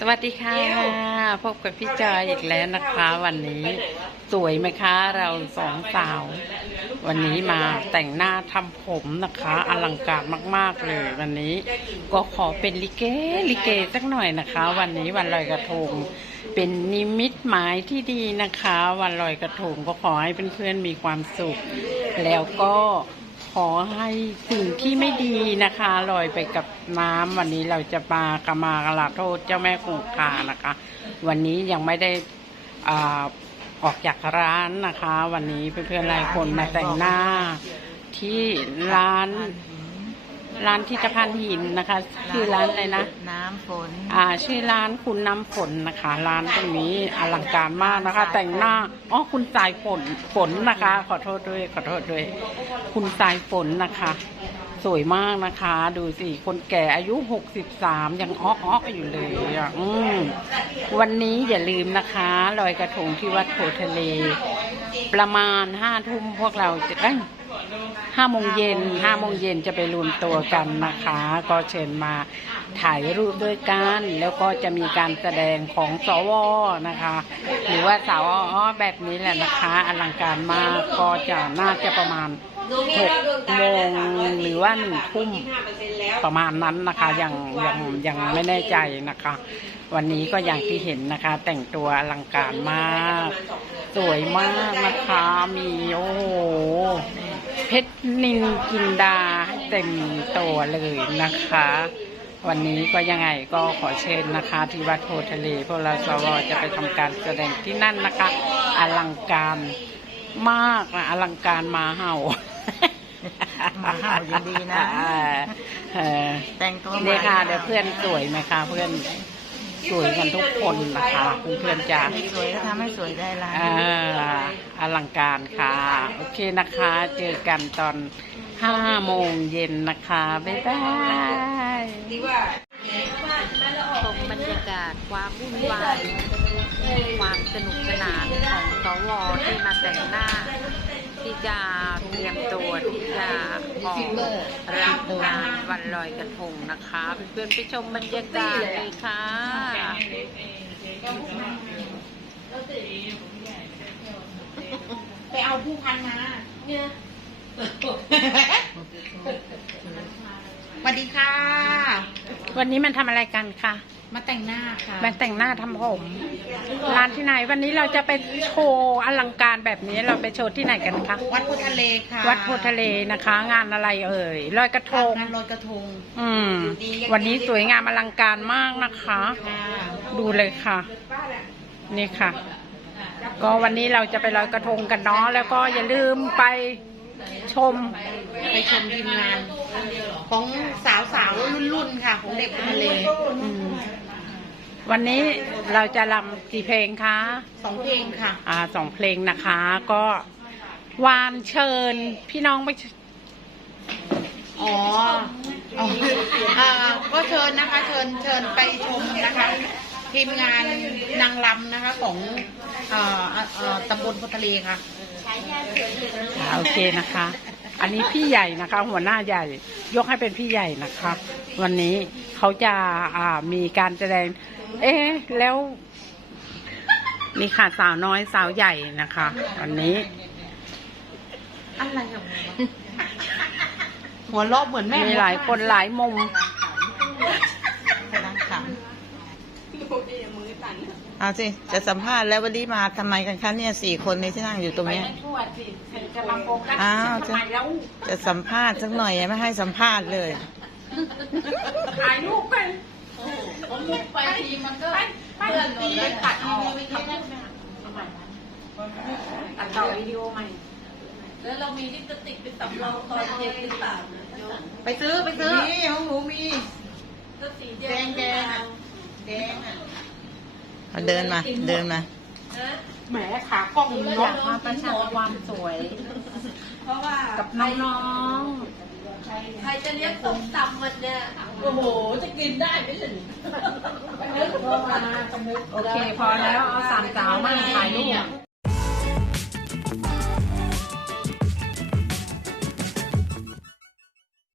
สวัสดีค่ะ พบกับพี่จอยอีกแล้วนะคะวันนี้ สวยไหมคะ เราสองสาว วันนี้มาแต่งหน้าทำผมนะคะ อลังการมาก ๆ เลย วันนี้ก็ขอเป็นลิเกลิเกสักหน่อยนะคะ วันนี้วันลอยกระทง เป็นนิมิตหมายที่ดีนะคะ วันลอยกระทงก็ขอให้เพื่อนๆมีความสุข แล้วก็ อให้สิ่งที่ไม่ดีนะคะลอยไปกับน้ำวันนี้เราจะมากรมากราโทษเจ้าแม่คงคานะคะ วันนี้ยังไม่ได้อ่าออกจากร้านนะคะ วันนี้เพื่อนๆหลายคนมาแต่งหน้าที่ร้าน ร้านที่ตะพานหินนะคะ ชื่อร้านอะไรนะ น้ำฝน อ่า ชื่อร้านคุณน้ำฝนนะคะ ร้านตรงนี้อลังการมากนะคะ แต่งหน้า อ๋อ คุณสายฝน ฝนนะคะ ขอโทษด้วย ขอโทษด้วย คุณสายฝนนะคะ สวยมากนะคะ ดูสิ คนแก่อายุหกสิบสามยังอ้อๆอยู่เลยอะอืมวันนี้อย่าลืมนะคะลอยกระทงที่วัดโพทะเล ประมาณห้าทุ่มพวกเราจะเอ้ย ห้าโมงเย็นห้าโมงเย็นจะไปรวมตัวกันนะคะ ก็เชิญมาถ่ายรูปด้วยกัน แล้วก็จะมีการแสดงของสวนะคะ หรือว่าสาวอ้อแบบนี้แหละนะคะ อลังการมากก็จะน่าจะประมาณหกโมงหรือว่าหนึ่งทุ่มประมาณนั้นนะคะยังยังยังไม่แน่ใจนะคะ วันนี้ก็อย่างที่เห็นนะคะ แต่งตัวอลังการมาก สวยมากนะคะมีโอ้โห ชรนินกินดาให้เต็มตัวเลยนะคะ วันนี้ก็ยังไงก็ขอเชิญนะคะ ที่วัดโพทะเล พวกเราสวจะไปทำการแสดงที่นั่นนะคะ อลังการมากนะอลังการมาเห่าหมาเห่ายินดีนะเออแต่งตัวเนี่ยค่ะเดี๋ยวเพื่อนสวยไหมคะเพื่อน สวยกันทุกคนนะคะเพื่อนๆจะไม่สวยก็ทำให้สวยได้ร้านอ่าอลังการค่ะ โอเคนะคะ เจอกันตอนห้าโมงเย็นนะคะ บ๊ายบายชมบรรยากาศความวุ่นวาย ความสนุกสนานของสวที่มาแต่งหน้า ที่จะเตรียมตัวที่จะออกรับงานวันลอยกระทงนะคะ เพื่อนๆไปชมบรรยากาศเลยค่ะไปเอาผู้พันมาเนี่ยสวัสดีค่ะ วันนี้มันทำอะไรกันคะ มาแต่งหน้าค่ะมันแต่งหน้าทำผมร้านที่ไหนวันนี้เราจะไปโชว์อลังการแบบนี้เราไปโชว์ที่ไหนกันคะวัดโพทะเลค่ะ วัดโพธิ์ทะเลนะคะ งานอะไรเอ่ยลอยกระทงงานลอยกระทง อืม วันนี้สวยงามอลังการมากนะคะค่ะดูเลยค่ะ นี่ค่ะ ก็วันนี้เราจะไปลอยกระทงกันเนาะแล้วก็อย่าลืมไปชมไปชมทีมงาน ของสาวสาวๆรุ่นรุ่นๆค่ะ ของเด็กโพทะเลอืม วันนี้เราจะรำกี่เพลงคะสองเพลงค่ะ อ่าสองเพลงนะคะ ก็วานเชิญพี่น้องไปอ๋ออ๋ออ่าก็เชิญนะคะ เชิญเชิญไปชมนะคะ ทีมงานนางรำนะคะของเอ่อเอ่อตำบลโพทะเลค่ะอ่าโอเคนะคะ อันนี้พี่ใหญ่นะคะ หัวหน้าใหญ่ ยกให้เป็นพี่ใหญ่นะคะ วันนี้เขาจะอ่ามีการแสดง เอ๊ะแล้วนี่ค่ะสาวน้อยสาวใหญ่นะคะวันนี้ อะไรของมันวะหัวรอบเหมือนแม่มีหลายคนหลายมุมกำลังขำเอาสิ จะสัมภาษณ์แล้ววันนี้มาทำไมกันคะเนี่ยสี่คนในที่นั่งอยู่ตรงเนี้ยอ้าวจะจะสัมภาษณ์สักหน่อยยังไม่ให้สัมภาษณ์เลย ถ่ายรูปกัน ไปทีมันก็เพื่อนตีตัดออกตัดต่อวิดีโอใหม่ แล้วเรามีลิปสติกเป็นสำรองตอนเย็นหรือเปล่านะโยมไปซื้อไปซื้อมีของหนูมีก็สีแดแดงงแดงอะแดงอะเอาเดินมาเดินมานะแหมขากล้องอยากมาประชันความสวย เพราะว่ากับน้อง ใครจะเลี้ยงต้มตำมันเนี่ย โอ้โห จะกินได้ไหมล่ะนี่ๆโอเคพอแล้ว เอาสามสาวมาถ่ายรูป